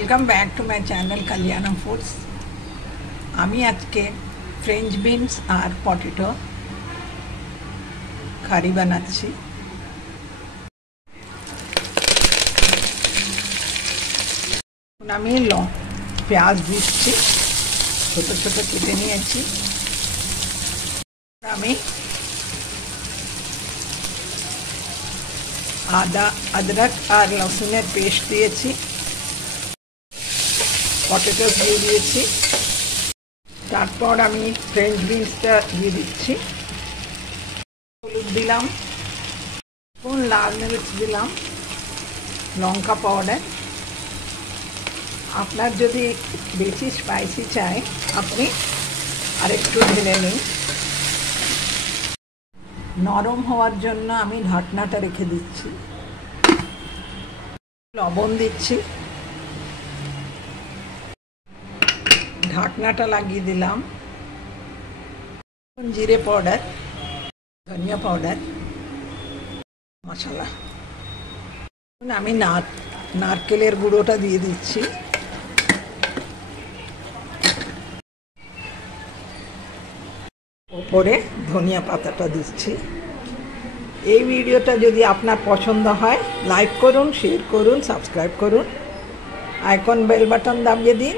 Welcome back to my channel Kalyanam foods. आमी आज के फ्रेंच बिन्स और पटेटो खारी बनाচ্ছি। আমি পেঁয়াজ দিচ্ছি, ছোট ছোট কেটে নিয়েছি। আমি आदा अदरक और लसुनेर पेस्ट दिएছি, पटेटो দিয়ে দিয়েছি। তারপর আমি ফ্রেঞ্চ বিনসটা দিয়ে দিচ্ছি, হলুদ দিলাম, কোন লাল মরিচ দিলাম, লঙ্কা পাউডার। আপনার যদি বেশি স্পাইসি চাই আপনি আরেকটু ঢেলে নিন। নরম হওয়ার জন্য আমি ঢাকনাটা রেখে দিচ্ছি। লবণ দিচ্ছি, ঢাকনাটা লাগিয়ে দিলাম। জিরে পাউডার, ধনিয়া পাউডার, মশলা। আমি নারকেলের গুঁড়োটা দিয়ে দিচ্ছি। ওপরে ধনিয়া পাতাটা দিচ্ছি। এই ভিডিওটা যদি আপনার পছন্দ হয় লাইক করুন, শেয়ার করুন, সাবস্ক্রাইব করুন, আইকন বেল বাটন দাবিয়ে দিন।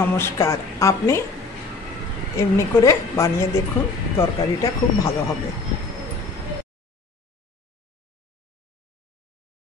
নমস্কার। আপনি এমনি করে বানিয়ে দেখুন, তরকারিটা খুব ভালো হবে।